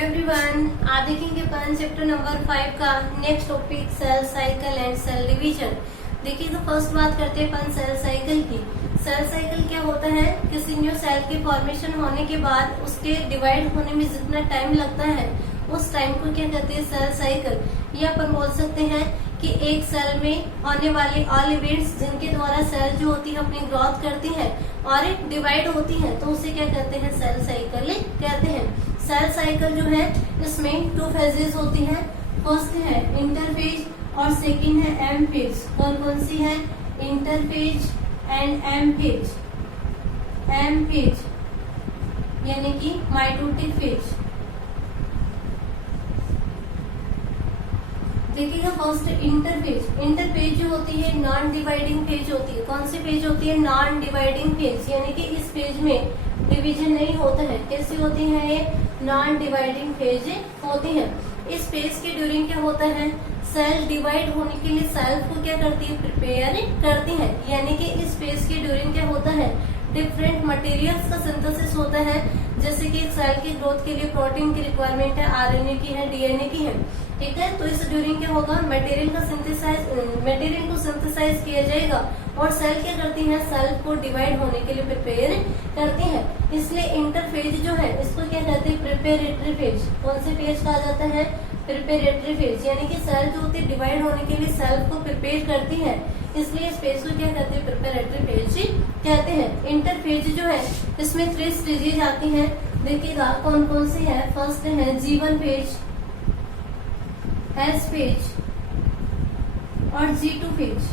Hello everyone, आज देखेंगे अपन chapter number 5 का next topic cell cycle and cell division. देखिए तो फर्स्ट बात करते हैं अपन सेल साइकिल की। सेल साइकिल क्या होता है, किसी न्यू सेल के फॉर्मेशन होने के बाद उसके डिवाइड होने में जितना टाइम लगता है उस टाइम को क्या कहते हैं, सेल साइकिल। ये अपन बोल सकते हैं कि एक सेल में होने वाले ऑल इवेंट्स जिनके द्वारा सेल जो होती है अपनी ग्रोथ करती है और डिवाइड होती है तो उसे क्या कहते हैं, सेल साइकिल कहते हैं। सेल साइकिल जो है इसमें 2 फेजेस होती है। फर्स्ट है इंटरफेज और सेकंड है एम फेज। कौन कौन सी है, interphase and M phase. M phase यानी कि माइटोटिक फेज। देखिएगा फर्स्ट इंटरफेज। इंटरफेज जो होती है नॉन डिवाइडिंग फेज होती है। कौन सी फेज होती है, नॉन डिवाइडिंग फेज, यानी कि इस फेज में डिवीजन नहीं होता है। कैसी होती है ये, नॉन डिवाइडिंग फेज होती है। इस फेज के ड्यूरिंग क्या होता है, सेल डिवाइड होने के लिए सेल को क्या करती है, प्रिपेयर करती है। यानी कि इस फेज के ड्यूरिंग क्या होता है, डिफरेंट मटेरियल्स का सिंथेसिस होता है। जैसे कि एक सेल की ग्रोथ के लिए प्रोटीन की रिक्वायरमेंट है, आरएनए की है, डीएनए की है, ठीक है। तो इस ड्यूरिंग क्या होगा, मटेरियल को सिंथेसाइज किया जाएगा और सेल क्या करती है, सेल को डिवाइड होने के लिए प्रिपेयर करती है। इसलिए इंटरफेज जो है इसको क्या कहते हैं, प्रिपेरेटरी फेज। कौन से फेज कहा जाता है, प्रिपेरेटरी फेज, यानी कि सेल जो होती है डिवाइड होने के लिए सेल को प्रिपेयर करती है, इसलिए इस फेज को क्या कहते हैं, प्रिपेरेटरी फेज कहते हैं। इंटरफेज जो है इसमें 3 स्टेजेज आती हैं। देखिएगा कौन कौन सी है। फर्स्ट है G1 फेज, S फेज और G2 फेज।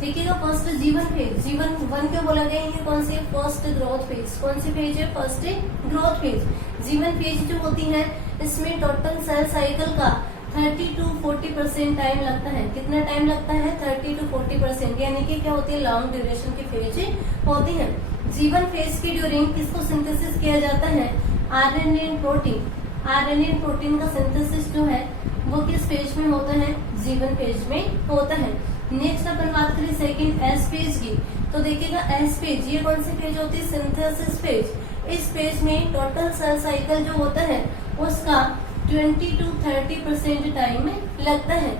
देखिएगा फर्स्ट G1 फेज। G1 क्यों बोला गया, ये कौन सी, फर्स्ट ग्रोथ फेज। कौन सी फेज है, first growth phase. G1 phase जो होती है इसमें टोटल सेल साइकिल का 30 to 40% टाइम लगता है। कितना टाइम लगता है, 30 to 40%, यानी कि क्या होती है, लॉन्ग ड्यूरेशन की फेज होती है। G1 फेज की ड्यूरिंग किसको सिंथेसिस किया जाता है, आरएनए प्रोटीन। आरएनए प्रोटीन का सिंथेसिस जो है वो किस फेज में होता है, G1 फेज में होता है। नेक्स्ट अपन बात करें सेकंड S फेज की। तो देखिएगा S फेज, ये कौन सी फेज होती है, सिंथेसिस फेज। इस फेज में टोटल सेल साइकिल जो होता है उसका 20 to 30% टाइम लगता है।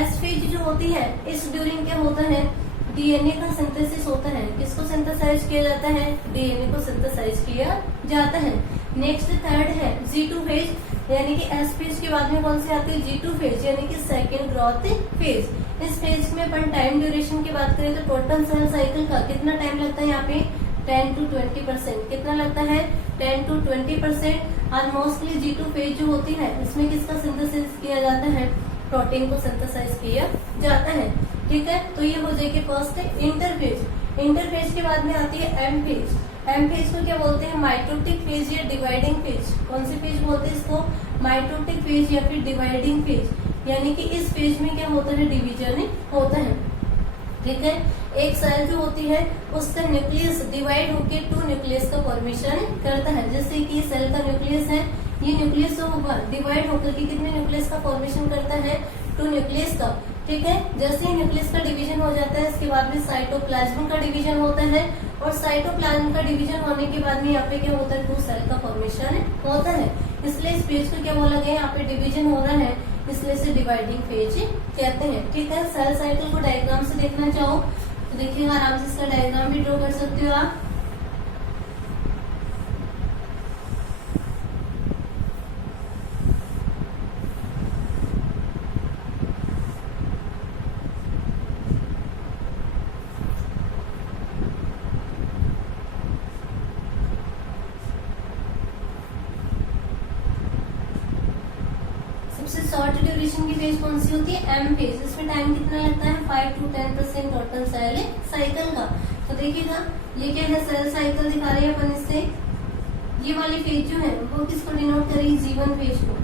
S फेज जो होती है इस ड्यूरिंग क्या होता है, डीएनए का सिंथेसिस होता है। किसको सिंथेसाइज किया जाता है, डीएनए को सिंथेसाइज किया जाता है। नेक्स्ट थर्ड है G2 फेज, यानी कि S फेज के बाद में कौन सी आती है, G2 फेज, यानी कि सेकेंड ग्रोथ फेज। इस फेज में अपन टाइम ड्यूरेशन की बात करें तो टोटल सेल साइकिल का कितना टाइम लगता है, यहाँ पे 10 to 20%। कितना लगता है, 10 to 20%। और मोस्टली G2 फेज जो होती है इसमें किसका सिंथेसिस किया जाता है, प्रोटीन को सिंथेसाइज किया जाता है, ठीक है। तो ये हो जाएगी फर्स्ट इंटरफेज। इंटरफेज के बाद में आती है एम फेज। एम फेज को क्या बोलते हैं, माइटोटिक फेज या डिवाइडिंग फेज। कौन सी फेज बोलते हैं इसको, माइटोटिक फेज या फिर डिवाइडिंग फेज, यानी कि इस फेज में क्या होता है, डिवीजन होता है, ठीक है। एक सेल जो होती है उसका न्यूक्लियस डिवाइड होकर 2 न्यूक्लियस का फॉर्मेशन करता है। जैसे कि सेल का न्यूक्लियस है, ये न्यूक्लियस जो होगा डिवाइड होकर के कितने न्यूक्लियस का फॉर्मेशन करता है, 2 न्यूक्लियस का, ठीक है। जैसे ही न्यूक्लियस का डिवीजन हो जाता है इसके बाद में साइटोप्लाज्म का डिवीजन होता है और साइटोप्लाज्म का डिवीजन होने के बाद में यहाँ पे क्या होता है, 2 सेल का फॉर्मेशन होता है। इसलिए इस फेज को क्या बोला गया, यहाँ पे डिवीजन हो रहा है, इसलिए इसे डिवाइडिंग फेज कहते हैं, ठीक है। सेल साइकिल को डायग्राम से देखना चाहो तो देखिए आराम से इसका डायग्राम भी ड्रॉ कर सकते हो आप। सबसे शॉर्ट ड्यूरेशन की फेज कौन सी होती है, एम फेज। इसमें टाइम कितना लगता है, 5 to 10% टोटल सेल साइकिल का। तो देखिएगा ये क्या है, सेल साइकिल दिखा रहे हैं अपन इससे। ये वाली फेज जो है वो किसको डिनोट करेगी, G1 फेज को,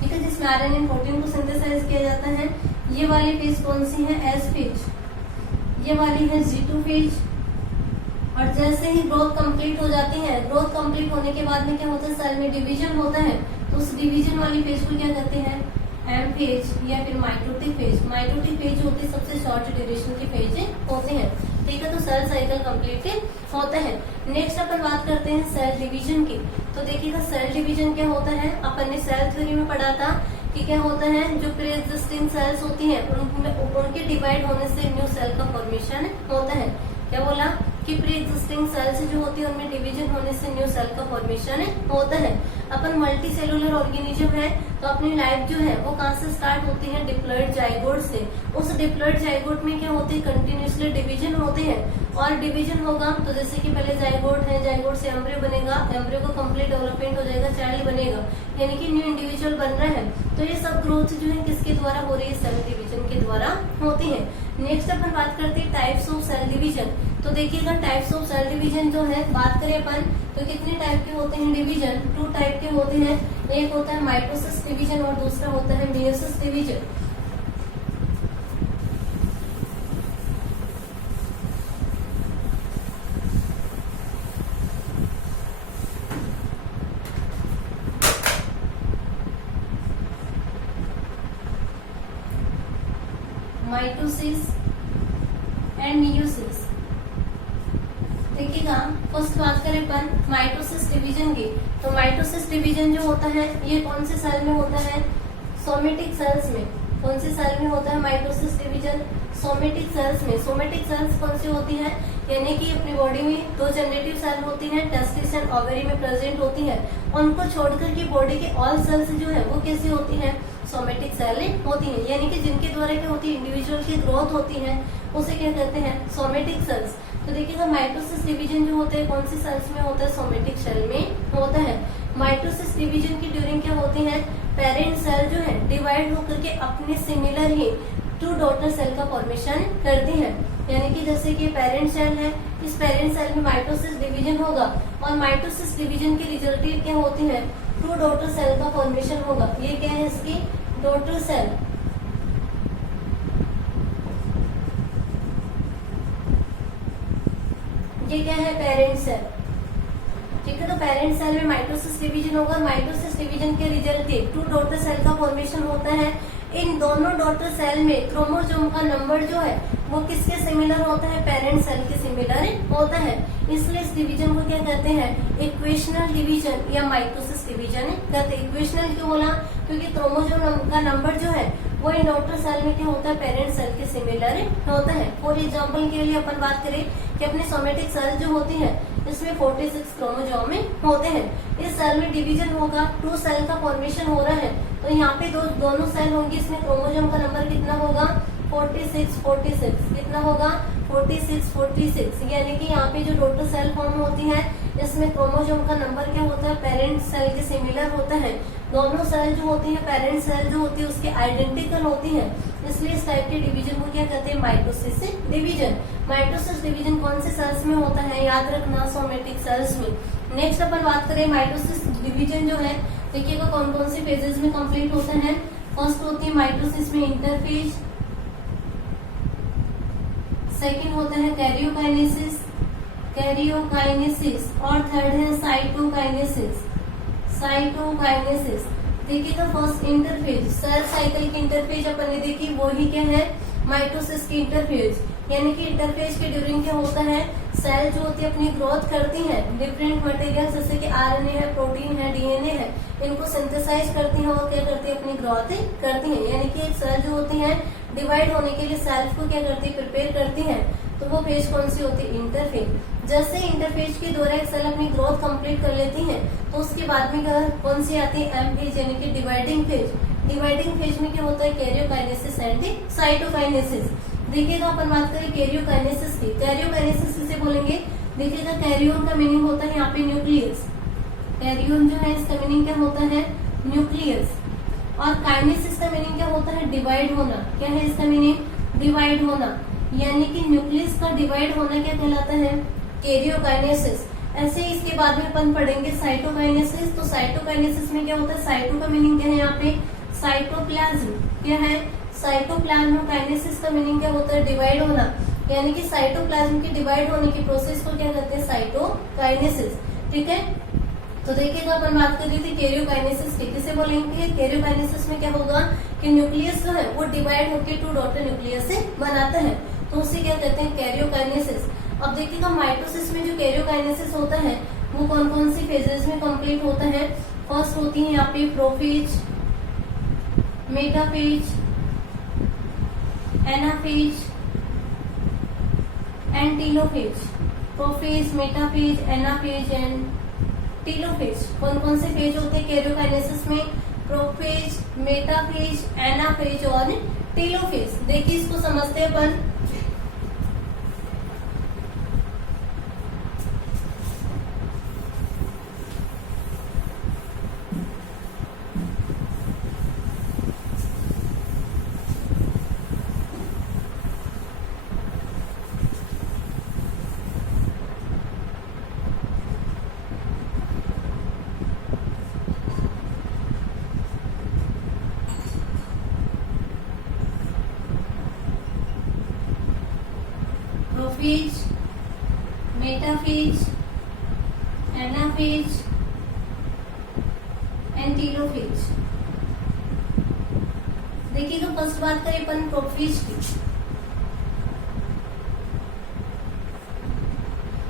ठीक है, जिसमें आरएनए प्रोटीन को सिंथेसाइज किया जाता है। ये वाली फेज कौन सी है, S फेज। ये वाली है G2 फेज। और जैसे ही ग्रोथ कंप्लीट हो जाती है, ग्रोथ कंप्लीट होने के बाद में क्या होता है, सेल में डिवीजन होता है, तो उस डिवीजन वाली फेज को क्या कहते हैं, एम फेज या फिर माइटोटिक फेज। माइटोटिक फेज होती है सबसे शॉर्ट ड्यूरेशन की फेज होते हैं। ठीक है, तो सेल साइकिल कंप्लीट होता है। नेक्स्ट अपन बात करते हैं सेल डिवीजन की। तो देखिएगा सेल डिवीजन क्या होता है, अपन ने सेल थ्योरी में पढ़ा था कि क्या होता है, जो प्री एग्जिस्टिंग सेल्स होती हैं उनके डिवाइड होने से न्यू सेल का फॉर्मेशन होता है। क्या बोला कि प्री एग्जिस्टिंग सेल्स जो होती है उनमें डिवीजन होने से न्यू सेल का फॉर्मेशन होता है। अपन मल्टी सेलुलर ऑर्गेनिज्म है, तो अपनी लाइफ जो है वो कहाँ से स्टार्ट होती है, डिप्लॉइड जाइगोट से। उस डिप्लॉइड जाइगोट में क्या होती है, कंटिन्यूसली डिवीजन होते हैं, और डिवीजन होगा तो जैसे कि पहले जाइगोट है, जाइगोट से एम्ब्रियो बनेगा, एम्ब्रियो को कंप्लीट डेवलपमेंट हो जाएगा, चाइल्ड बनेगा, यानी कि न्यू इंडिविजुअल बन रहा है। तो ये सब ग्रोथ जो है किसके द्वारा हो रही है, सेल डिवीजन के द्वारा होती है। नेक्स्ट अपन बात करते हैं टाइप्स ऑफ सेल डिवीजन। तो देखिएगा टाइप्स ऑफ सेल डिवीजन जो है बात करें अपन तो कितने टाइप के होते हैं डिवीजन, 2 टाइप के होते हैं। एक होता है माइटोसिस डिवीजन और दूसरा होता है meiosis division. Mitosis and meiosis. देखिएगा फर्स्ट बात करें अपन माइटोसिस डिवीजन की। तो माइटोसिस डिवीजन जो होता है ये कौन से सेल में होता है, सोमेटिक सेल्स में। कौन से सेल में होता है माइटोसिस डिवीजन, सोमेटिक सेल्स में। सोमेटिक सेल्स कौन सी होती है, यानी कि अपनी बॉडी में 2 जनरेटिव सेल होती हैं, टेस्टिस एंड ओवरी में प्रेजेंट होती है। उनको छोड़कर की बॉडी के ऑल सेल्स जो है वो कैसी होती है, सोमेटिक सेल होती है, यानी कि जिनके द्वारा क्या होती है, इंडिविजुअल की ग्रोथ होती है, उसे क्या कहते हैं, सोमेटिक सेल्स। तो देखिएगा माइटोसिस डिवीजन जो होते हैं कौन सी सेल्स में होता है, सोमेटिक सेल में होता है। माइटोसिस डिवीजन की ड्यूरिंग क्या होती है, पेरेंट सेल जो है डिवाइड होकर के अपने सिमिलर ही 2 डॉटर सेल का फॉर्मेशन करती है। यानी कि जैसे कि पेरेंट सेल है, इस पेरेंट सेल में माइटोसिस डिवीजन होगा और माइटोसिस डिवीजन के रिजल्टेड क्या होती है, 2 डॉटर सेल का फॉर्मेशन होगा। ये क्या है, इसकी डॉटर सेल। ये क्या है, पेरेंट सेल। ठीक है, तो पेरेंट सेल में माइटोसिस डिवीजन होगा। माइटोसिस डिवीजन के रिजल्ट 2 डॉटर सेल का फॉर्मेशन होता है। इन दोनों डॉटर सेल में क्रोमोसोम का नंबर जो है वो किसके सिमिलर होता है, पेरेंट सेल के सिमिलर होता है। इसलिए इस डिवीजन को क्या कहते हैं, इक्वेशनल डिवीजन या माइटोसिस डिवीजन कहते हैं। इक्वेशनल क्यों बोला, क्योंकि क्रोमोसोम का नंबर जो है वो इन डॉटर सेल में क्या होता है, पेरेंट सेल के सिमिलर होता है। फॉर एग्जाम्पल के लिए अपन बात करें कि अपनी सोमेटिक सेल जो होती है इसमें 46 क्रोमोसोम होते हैं। इस सेल में डिवीजन होगा, 2 सेल का फॉर्मेशन हो रहा है, तो यहाँ पे दोनों सेल होंगे, इसमें क्रोमोसोम का नंबर कितना होगा, 46 कितना होगा, 46, यानी कि यहाँ पे जो डॉटर सेल फॉर्म होती है इसमें क्रोमोसोम का नंबर क्या होता है, पेरेंट सेल के सिमिलर होता है। दोनों सेल जो होती है, पेरेंट सेल जो होती है उसके आइडेंटिकल होती है, इसलिए इस टाइप के डिवीजन को क्या कहते हैं, माइटोसिस डिवीजन। माइटोसिस डिवीजन कौन से सेल्स में होता है, याद रखना, सोमेटिक सेल्स में। नेक्स्ट अपन बात करें माइटोसिस डिवीजन जो है, देखिएगा कौन कौन सी फेजेस में कंप्लीट होता है। फर्स्ट होती है माइटोसिस में इंटरफेज, सेकंड होता है कैरियोकाइनेसिस और थर्ड है साइटोकाइनेसिस। देखिएगा फर्स्ट इंटरफेज, सेल साइकिल की इंटरफेज अपन ने देखी, वो ही क्या है, माइटोसिस की इंटरफेज। यानी कि इंटरफेज के ड्यूरिंग क्या होता है, सेल जो होती है अपनी ग्रोथ करती है, डिफरेंट मटेरियल जैसे कि आरएनए है, प्रोटीन है, डीएनए है, इनको सिंथेसाइज करती है और क्या करती है, अपनी ग्रोथ करती है। यानी कि एक सेल जो होती है डिवाइड होने के लिए सेल्फ को क्या करती है, प्रिपेयर करती है। तो वो फेज कौन सी होती है, इंटरफेज। जैसे इंटरफेज के द्वारा एक सेल अपनी ग्रोथ कंप्लीट कर लेती है तो उसके बाद में कौन सी आती है, एम फेज, यानी कि डिवाइडिंग फेज। डिवाइडिंग फेज में क्या होता है, कैरियोकाइनेसिस एंड साइटोकाइनेसिस। देखिएगा अपन बात करें कैरियोकाइनेसिस की। कैरियोकाइनेसिस किसे बोलेंगे, देखिएगा कैरियोन का मीनिंग होता है यहाँ पे न्यूक्लियस। कैरियोन जो है इसका मीनिंग क्या होता है, न्यूक्लियस। और काइनेसिस का मीनिंग क्या होता है, डिवाइड होना। क्या है इसका मीनिंग, डिवाइड होना। यानी कि न्यूक्लियस का डिवाइड होना क्या कहलाता है, कैरियोकाइनेसिस। ऐसे ही इसके बाद में अपन पढ़ेंगे साइटोकाइनेसिस। तो साइटोकाइनेसिस में क्या होता है, साइटो का मीनिंग क्या है यहाँ पे, साइटोप्लाज्म। क्या है, साइटोप्लाज्म। काइनेसिस का मीनिंग क्या होता है, डिवाइड होना। यानी कि साइटोप्लाज्म के डिवाइड होने की प्रोसेस को क्या कहते हैं, साइटोकाइनेसिस। ठीक है, तो देखिएगा अपन बात कर रही थी कैरियोकाइनेसिस की। किसे बोलेंगे, कैरियोकाइनेसिस में क्या होगा कि न्यूक्लियस जो है वो डिवाइड होकर 2 डॉटर न्यूक्लियस से बनाता है, तो उसे क्या कहते हैं, कैरियोकाइनेसिस। अब देखिएगा माइटोसिस में जो कैरियोकाइनेसिस होता है वो कौन कौन सी फेजेस में कंप्लीट होता है। फर्स्ट होती है यहाँ पे prophase, metaphase, anaphase and telophase. Prophase, metaphase, anaphase and telophase. कौन कौन से फेज होते हैं कैरियोकाइनेसिस में? प्रोफेज, मेटाफेज, एनाफेज और टीलोफेज। देखिए इसको समझते हैं अपन। Prophase, metaphase, anaphase and telophase. देखिए तो फर्स्ट बात करें अपन प्रोफेज की।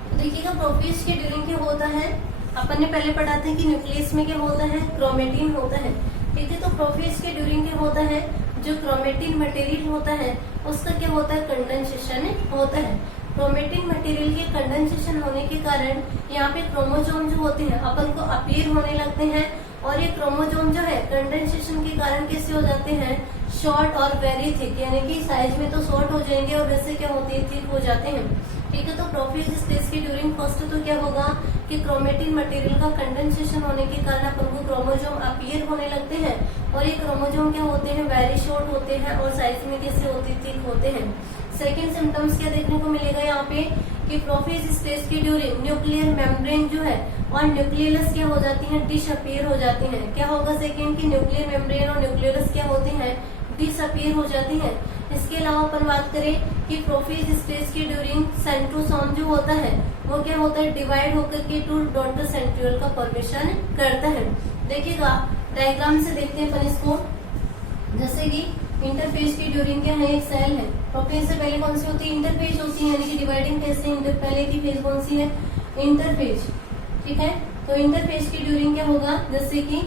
तो देखिएगा प्रोफेज के ड्यूरिंग क्या होता है, अपन ने पहले पढ़ा था कि न्यूक्लियस में क्या होता है, क्रोमेटिन होता है। ठीक है, तो प्रोफेज के ड्यूरिंग क्या होता है, जो क्रोमेटिन मटेरियल होता है उसका क्या होता है, कंडेंसेशन होता है। क्रोमेटिन मटेरियल के कंडेंसेशन होने के कारण यहाँ पे क्रोमोसोम जो होते हैं अपन को अपीयर होने लगते हैं, और ये क्रोमोसोम जो है कंडेंसेशन के कारण कैसे हो जाते हैं, शॉर्ट और वेरी थिक, यानी कि साइज में तो शॉर्ट हो जाएंगे और वैसे क्या होते हैं, थिक हो जाते हैं। ठीक है, तो प्रोफेज स्टेज के ड्यूरिंग फर्स्ट तो क्या होगा कि क्रोमेटिन मटेरियल का कंडेंसेशन होने के कारण अपन को क्रोमोसोम अपीयर होने लगते हैं, और ये क्रोमोसोम क्या होते हैं, वेरी शॉर्ट होते हैं और साइज में कैसे होते हैं, थिक होते हैं। सेकेंड सिम्टम्स क्या देखने को मिलेगा यहाँ पे कि प्रोफेज स्टेज के ड्यूरिंग न्यूक्लियर मेम्ब्रेन जो है और न्यूक्लियस क्या हो जाती है, डिसअपीयर हो जाती है। क्या होगा सेकेंड की न्यूक्लियर मेम्ब्रेन और न्यूक्लियस क्या होती है, डिसअपीयर हो जाती है। इसके अलावा अपन बात करें कि प्रोफेज स्टेज के ड्यूरिंग सेंट्रोसोम जो होता है वो क्या होता है, डिवाइड होकर के टू डॉटर सेंट्रियोल का फॉर्मेशन करता है। देखिएगा डायग्राम से देखते हैं अपन इसको। जैसे कि इंटरफेज की ड्यूरिंग क्या है, एक सेल है। प्रोफेज से पहले कौन सी होती है, इंटरफेज होती है, यानी कि डिवाइडिंग फेज से पहले की फेज कौन सी है, इंटरफेज। ठीक है, तो इंटरफेज की ड्यूरिंग क्या होगा, जैसे कि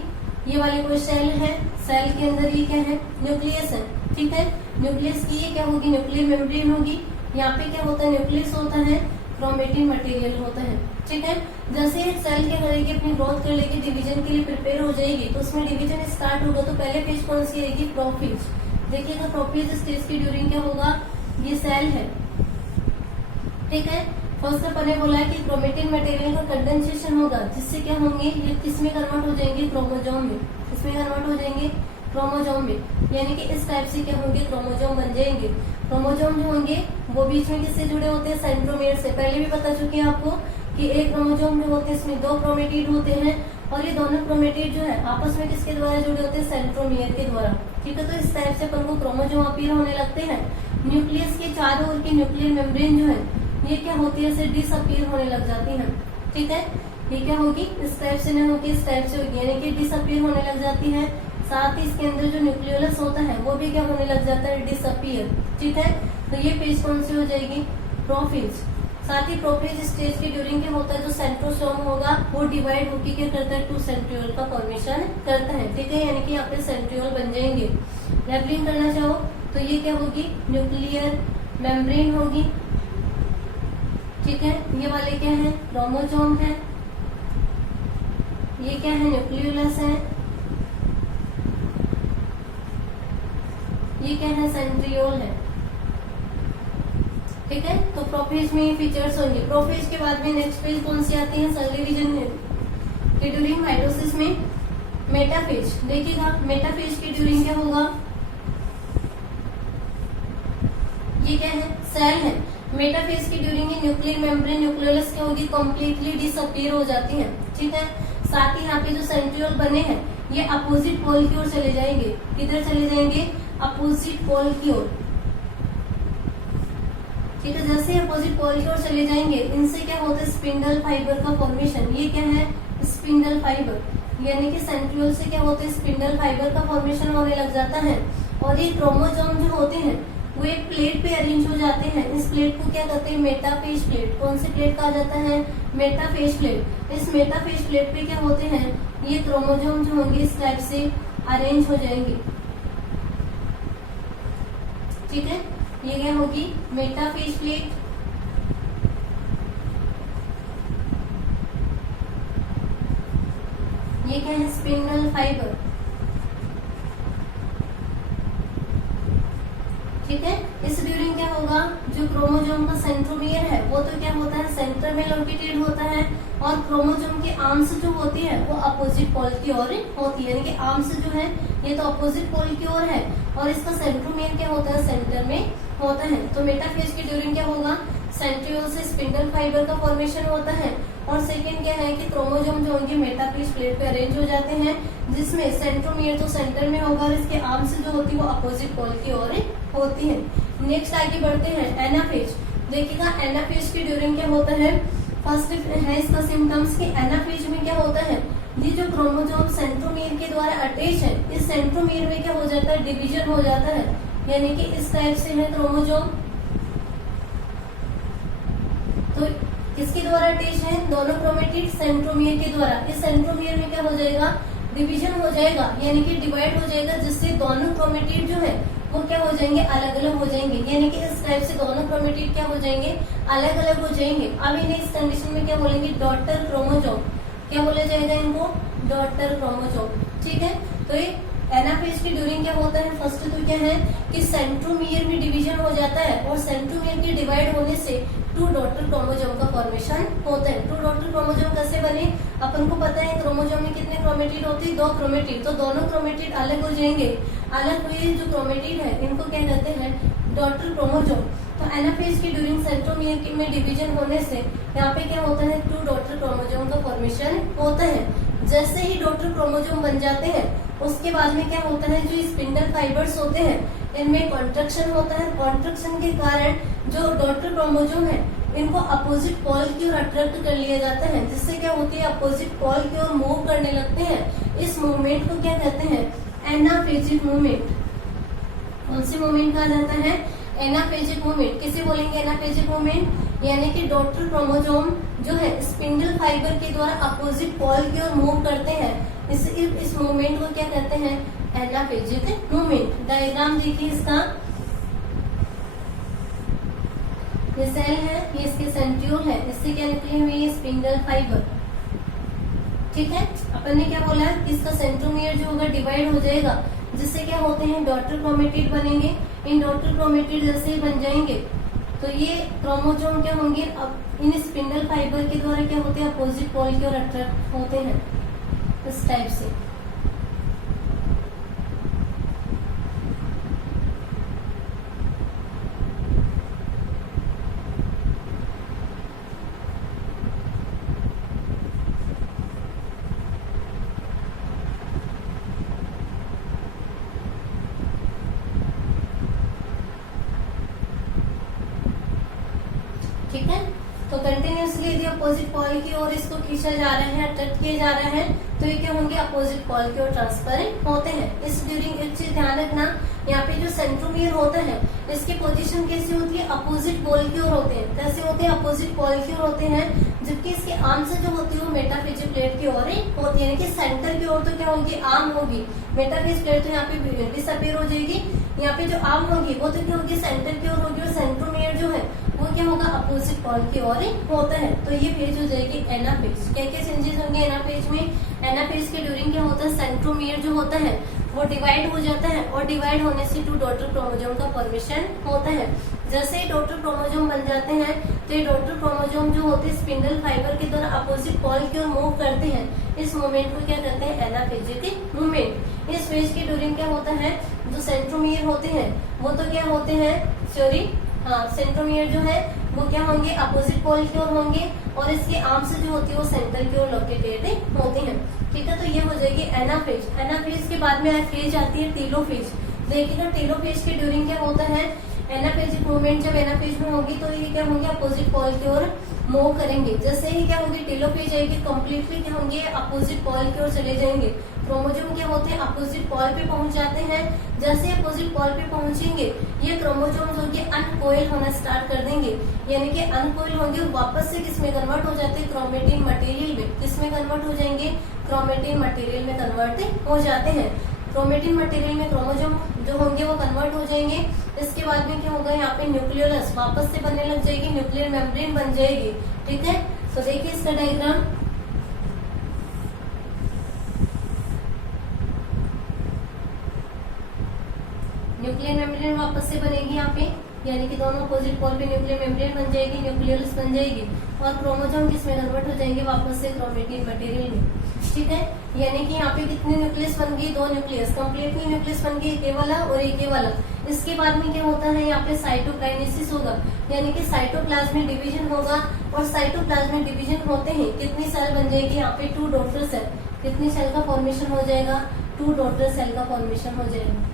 ये वाले कोई सेल है, सेल के अंदर ये क्या है, न्यूक्लियस है। ठीक है, न्यूक्लियस की ये क्या होगी, न्यूक्लियर मेम्ब्रेन होगी। यहाँ पे क्या होता है, न्यूक्लियस होता है, क्रोमेटिन मटेरियल होता है। ठीक है, जैसे सेल क्या करेगी, अपनी ग्रोथ कर लेगी, डिवीजन के लिए प्रिपेयर हो जाएगी, तो उसमें डिवीजन स्टार्ट होगा तो पहले फेज कौन सी रहेगी, प्रोफेज। देखिएगा प्रोफेज स्टेज की ड्यूरिंग क्या होगा, ये सेल है। ठीक है, फर्स्ट अपन ने बोला है कि क्रोमेटिन मटेरियल का कंडेंसेशन होगा, जिससे क्या होंगे, ये किसमें कन्वर्ट हो जाएंगे, क्रोमोसोम में। किसमें कन्वर्ट हो जाएंगे, क्रोमोसोम में, यानी कि इस टाइप से क्या होंगे, क्रोमोसोम बन जाएंगे। क्रोमोसोम जो होंगे वो बीच में किससे जुड़े होते हैं, सेंट्रोमियर से। पहले भी बता चुकी है आपको कि एक क्रोमोसोम जो होते हैं इसमें दो क्रोमेटिड होते हैं, और ये दोनों क्रोमेटिड जो है आपस में किसके द्वारा जुड़े होते हैं, सेंट्रोमियर के द्वारा। ठीक है, तो इस टाइप से अपन को क्रोमोसोम अपीयर होने लगते हैं। न्यूक्लियस के चारों ओर की न्यूक्लियर मेम्ब्रेन जो है ये क्या होती है, डिसअपीयर होने लग जाती है। ठीक है, ये क्या होगी, इस टाइप से नहीं होगी, इस टाइप से होगी, यानी कि डिसअपीयर होने लग जाती है। साथ ही इसके अंदर जो न्यूक्लियोलस होता है वो भी क्या होने लग जाता है, डिसअपीयर। ठीक है, तो ये फेज कौन सी हो जाएगी, प्रोफेज। साथ ही प्रोफेज स्टेज के ड्यूरिंग क्या होता है, जो सेंट्रोसोम होगा वो डिवाइड होकर क्या करता है, टू सेंट्रियोल का फॉर्मेशन करता है। ठीक है, यानी कि यहाँ पे सेंट्रियोल बन जाएंगे। रैपलिंग करना चाहो तो ये क्या होगी, न्यूक्लियर मेम्ब्रेन होगी। ठीक है, ये वाले क्या है, क्रोमोसोम है, ये क्या है, न्यूक्लियोलस है, ये क्या है, सेंट्रियोल है। ठीक है, तो प्रोफेज में ये फीचर्स होंगे। प्रोफेज के बाद में नेक्स्ट फेज कौन सी आती है, सेल डिवीजन के ड्यूरिंग माइटोसिस में मेटाफेज। देखिएगा मेटाफेज के ड्यूरिंग क्या होगा, ये क्या है, सेल है। मेटाफेज की ड्यूरिंग न्यूक्लियर मेम्ब्रेन न्यूक्लियोलस क्या होगी, कम्प्लीटली डिसअपीयर हो जाती है। ठीक है, साथ ही यहाँ पे जो सेंट्रियोल बने हैं ये अपोजिट पोल की ओर चले जाएंगे। किधर चले जाएंगे, अपोजिट पोल की ओर। ठीक है, जैसे अपोजिट पोल की ओर चले जाएंगे इनसे क्या होता है, स्पिंडल फाइबर का फॉर्मेशन। ये क्या है, स्पिंडल फाइबर, यानी कि सेंट्रियोल से क्या होता है, स्पिंडल फाइबर का फॉर्मेशन होने लग जाता है। और ये क्रोमोसोम जो होते हैं वो एक प्लेट पे अरेंज हो जाते हैं। इस प्लेट को क्या कहते हैं, मेटाफेज प्लेट। कौन सी प्लेट कहा जाता है, मेटाफेज प्लेट। इस मेटाफेज प्लेट पे क्या होते हैं, ये क्रोमोसोम जो होंगे इस टाइप से अरेंज हो जाएंगे। ठीक है, ये क्या होगी, मेटाफेज प्लेट। ये क्या है, स्पिंडल फाइबर। ठीक है, इस ड्यूरिंग क्या होगा, जो क्रोमोसोम का सेंट्रोमियर है वो तो क्या होता है, सेंटर में लोकेटेड होता है, और क्रोमोसोम के आर्म्स जो होती है वो अपोजिट पोल की ओर होती है, यानी कि आर्म्स जो है ये तो अपोजिट पोल की ओर है, और इसका सेंट्रोमियर क्या होता है, सेंटर में होता है। तो मेटाफेज के ड्यूरिंग क्या होगा, सेंट्रियोल से स्पिंडल फाइबर का फॉर्मेशन होता है, और सेकेंड क्या है कि क्रोमोसोम जो होंगे मेटाफेज प्लेट पे अरेंज हो जाते हैं, जिसमें सेंट्रोमियर तो सेंटर में होगा और इसके आर्म्स जो होती है वो अपोजिट पोल की ओर होती है। नेक्स्ट आगे बढ़ते हैं, एनाफेज। देखिएगा एनाफेज के ड्यूरिंग क्या होता है, फर्स्ट है इसका सिम्टम्स कि एनाफेज में क्या होता है, ये जो क्रोमोसोम सेंट्रोमियर के द्वारा अटैच है, इस सेंट्रोमियर में क्या हो जाता है, डिवीजन हो जाता है, यानी कि इस टाइप से है क्रोमोसोम। तो किसके द्वारा अटैच है, दोनों क्रोमेटिड सेंट्रोमियर के द्वारा। इस सेंट्रोमियर में क्या हो जाएगा, डिवीजन हो जाएगा, यानी कि डिवाइड हो जाएगा, जिससे दोनों क्रोमेटिड जो है वो क्या हो जाएंगे, अलग अलग हो जाएंगे, यानी कि इस टाइप से दोनों क्रोमेटिड क्या हो जाएंगे, अलग अलग हो जाएंगे। अब इन्हें इस कंडीशन में क्या बोलेंगे, डॉटर क्रोमोसोम। क्या बोला जाएगा इनको, डॉटर क्रोमोसोम। ठीक है, तो ये एनाफेज के ड्यूरिंग क्या होता है, फर्स्ट तो क्या है कि सेंट्रोमियर में डिवीजन हो जाता है, और सेंट्रोमियर के डिवाइड होने से टू डॉटर क्रोमोसोम का फॉर्मेशन होता है। टू डॉटर क्रोमोसोम कैसे बने, अपन को पता है क्रोमोसोम में कितने क्रोमेटिड होते हैं, 2 क्रोमेटिड, तो दोनों क्रोमेटिड अलग हो जाएंगे। अलग हुए जो क्रोमेटिड है इनको क्या कहते हैं, डॉटर क्रोमोसोम। तो एनाफेज के ड्यूरिंग सेंट्रोमियर में डिवीजन होने से यहाँ पे क्या होता है, 2 डॉटर क्रोमोसोम का फॉर्मेशन होता है। जैसे ही डॉटर क्रोमोसोम बन जाते हैं उसके बाद में क्या होता है, जो स्पिंडल फाइबर्स होते हैं इनमें कॉन्ट्रैक्शन होता है। कॉन्ट्रैक्शन के कारण जो डॉटर क्रोमोसोम है इनको अपोजिट पोल की ओर अट्रैक्ट कर लिया जाता है, जिससे क्या होती है, अपोजिट पोल की ओर मूव करने लगते हैं। इस मूवमेंट को क्या कहते हैं, एनाफेजिक मूवमेंट। कौन सी मूवमेंट कहा जाता है, एनाफेजिक मूवमेंट। किसे बोलेंगे एनाफेजिक मूवमेंट, यानी कि डॉटर क्रोमोसोम जो है स्पिंडल फाइबर के द्वारा अपोजिट पोल की ओर मूव करते हैं। इस मूवमेंट को क्या कहते हैं, एनाफेजिक मूवमेंट। डायग्राम देखिए इसका, ये सेल है, ये इसके सेंट्रियोल है, इससे क्या निकली हुई है, स्पिंडल फाइबर। ठीक है, अपन ने क्या बोला, इसका सेंट्रोमियर जो होगा डिवाइड हो जाएगा, जिससे क्या होते हैं, डॉटर क्रोमेटिड बनेंगे। इन डॉटर क्रोमेटिड जैसे ही बन जाएंगे तो ये क्रोमोसोम क्या होंगे, अब इन स्पिंडल फाइबर के द्वारा क्या होते हैं, अपोजिट पोल की ओर अट्रैक्ट होते हैं इस टाइप से। ठीक है, तो कंटिन्यूसली यदि अपोजिट पोल की ओर इसको खींचा जा रहा है, अट्रैक्ट किया जा रहा है, तो ये क्या होंगे, अपोजिट पोल की ओर ट्रांसफर होते हैं। इस ड्यूरिंग एक चीज ध्यान रखना, यहाँ पे जो सेंट्रोमियर होता है इसकी पोजीशन कैसी होती है, अपोजिट पोल की ओर होते हैं। कैसे होते हैं, अपोजिट पोल की ओर होते हैं, जबकि इसके आर्म्स जो होती है वो मेटाफेजिक प्लेट की ओर होती है, यानी कि सेंटर की ओर तो क्या होगी, आर्म होगी। मेटाफेज प्लेट तो यहाँ पे डिसअपीयर हो जाएगी, यहाँ पे जो आर्म होगी वो तो क्या होगी, सेंटर की ओर होगी, और सेंट्रोमियर जो है वो क्या होगा, अपोजिट पोल की ओर होता है। तो ये फेज हो जाएगी एनाफेज। क्या क्या चेंजेस होंगे एनाफेज में, एनाफेज के ड्यूरिंग क्या होता है, सेंट्रोमियर जो होता है वो डिवाइड हो जाता है, और डिवाइड होने से 2 डॉटर क्रोमोसोम का फॉर्मेशन होता है। जैसे ही डॉटर क्रोमोसोम बन जाते हैं तो ये डॉटर क्रोमोसोम जो होते हैं स्पिंडल फाइबर के द्वारा अपोजिट पोल की ओर मूव करते हैं। इस मूवमेंट को क्या कहते हैं, एनाफेजिक मूवमेंट। इस फेज के ड्यूरिंग क्या होता है, जो सेंट्रोमियर होते हैं वो तो क्या होते हैं, सॉरी हाँ, सेंट्रोमियर जो है वो क्या होंगे, अपोजिट पोल की ओर होंगे, और इसके आर्म्स जो होती है वो सेंटर की ओर लोकेटेड होते हैं। ठीक है, तो ये हो जाएगी एनाफेज। एनाफेज के बाद में फेज आती है टेलोफेज। देखिएगा टेलोफेज के ड्यूरिंग क्या होता है, एनाफेजिक मूवमेंट जब एनाफेज में होगी तो ये क्या होंगे, अपोजिट पोल की ओर मूव करेंगे। जैसे ही क्या होगी, टेलोफेज आएगी, कंप्लीटली क्या होंगे, अपोजिट पोल की ओर चले जाएंगे। क्रोमोसोम क्या होते हैं, अपोजिट पॉल पे पहुंच जाते हैं। जैसे अपोजिट पॉल पे पहुंचेंगे ये क्रोमोसोम जो कि अनकोइल होना स्टार्ट कर देंगे, यानी कि अनकोइल होंगे, वापस से किसमें कन्वर्ट हो जाते हैं, क्रोमेटिन मटेरियल में। किसमें कन्वर्ट हो जाएंगे, क्रोमेटिन मटेरियल में कन्वर्ट हो जाते हैं। क्रोमेटिन मटेरियल में क्रोमोसोम जो होंगे वो कन्वर्ट हो जाएंगे। इसके बाद में क्या होगा, यहाँ पे न्यूक्लियोलस वापस से बनने लग जाएगी, न्यूक्लियर मेम्ब्रेन बन जाएगी। ठीक है, तो देखिए इसका डायग्राम। न्यूक्लियर मेम्ब्रेन वापस से बनेगी यहाँ पे, यानी कि दोनों अपोजिट पोल पे न्यूक्लियर मेम्ब्रेन बन जाएगी, न्यूक्लियस बन जाएगी, और क्रोमोसोम किसमें कन्वर्ट हो जाएंगे, वापस से क्रोमेटिन मटेरियल में। ठीक है, यानी कि यहाँ पे कितने न्यूक्लियस बन गई, 2 न्यूक्लियस, कंप्लीटली न्यूक्लियस बन गई, एक ये वाला और एक ये वाला। इसके बाद में क्या होता है, यहाँ पे साइटोकाइनेसिस होगा, यानी कि साइटोप्लाज्म में डिवीजन होगा, और साइटोप्लाज्म में डिवीजन होते ही कितनी सेल बन जाएगी, यहाँ पे 2 डॉटर सेल। कितनी सेल का फॉर्मेशन हो जाएगा, 2 डॉटर सेल का फॉर्मेशन हो जाएगा।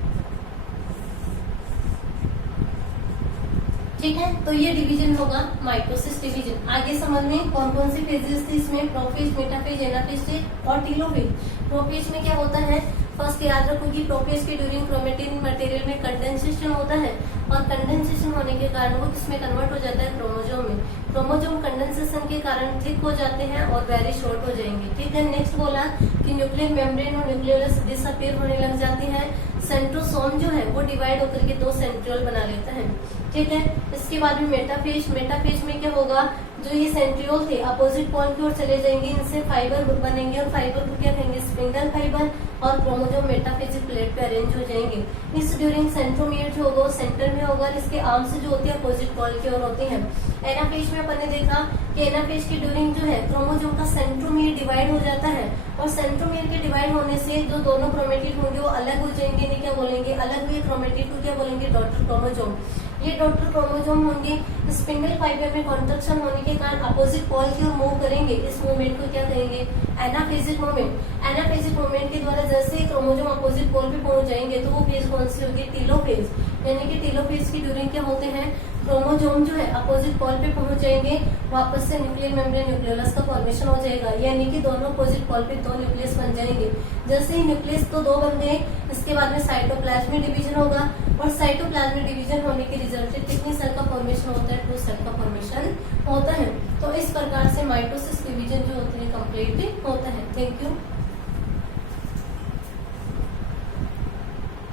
ठीक है, तो ये डिवीजन होगा माइटोसिस डिवीजन। आगे समझ में कौन कौन सी फेजेस थी इसमें, प्रोफेज, मेटाफेज, एनाफेज और टीलोफेज। प्रोफेज में क्या होता है, फर्स्ट याद रखो कि प्रोफेज के ड्यूरिंग क्रोमेटिन मटेरियल में कंडेंसेशन होता है, और कंडेंसेशन होने के कारण वो किसमें कन्वर्ट हो जाता है, क्रोमोसोम में। क्रोमोसोम कंडेंसेशन के कारण थिक हो जाते हैं और वेरी शॉर्ट हो जाएंगे। ठीक है, नेक्स्ट बोला कि न्यूक्लियर मेम्ब्रेन और न्यूक्लियोलस डिसअपीयर होने लग जाती है। सेंट्रोसोम जो है वो डिवाइड होकर के 2 सेंट्रियोल बना लेता है। ठीक है, इसके बाद में मेटाफेज। मेटाफेज में क्या होगा, जो ये सेंट्रियोल थे अपोजिट पोल की ओर चले जाएंगे, इनसे फाइबर बनेंगे, और फाइबर को क्या कहेंगे, स्पिंडल फाइबर, और क्रोमोसोम मेटाफेजिक प्लेट पे अरेंज हो जाएंगे। इस ड्यूरिंग सेंट्रोमियर जो होगा सेंटर में होगा, इसके आर्म्स जो होती है अपोजिट पोल की ओर होती है। एनाफेज में अपन ने देखा कि एनाफेज की ड्यूरिंग जो है क्रोमोसोम का सेंट्रोमियर डिवाइड हो जाता है, और सेंट्रोमियर के डिवाइड होने से जो दोनों क्रोमेटिड होंगे वो अलग हो जाएंगे, इन्हें क्या बोलेंगे, अलग हुए क्रोमेटिड को क्या बोलेंगे, डॉटर क्रोमोसोम। ये डॉटर क्रोमोसोम होंगे, स्पिंडल फाइबर में कॉन्ट्रैक्शन होने के कारण अपोजिट पोल की ओर मूव करेंगे, इस मूवमेंट को क्या कहेंगे, एनाफेजिक मूवमेंट। एनाफेजिक मूवमेंट के द्वारा जैसे क्रोमोसोम अपोजिट पोल पे पहुंच जाएंगे तो वो फेज कौन सी होगी, टीलोफेज। यानी कि टीलोफेज की ड्यूरिंग क्या होते हैं, क्रोमोसोम जो है अपोजिट पोल पे पहुंच जाएंगे, वापस से न्यूक्लियर मेम्ब्रेन न्यूक्लियोलस का फॉर्मेशन हो जाएगा, यानी कि दोनों अपोजिट पोल पे 2 न्यूक्लियस बन जाएंगे। जैसे ही न्यूक्लियस तो 2 बन गए, इसके बाद में साइटोप्लाज्म में डिवीजन होगा, और साइटोप्लाज्म में डिवीजन होने के रिजल्टेड कितनी सेल का फॉर्मेशन होता है, 2 सेल का फॉर्मेशन होता है। तो इस प्रकार से माइटोसिस डिवीजन जो होते हैं कंप्लीट होता है। Thank you.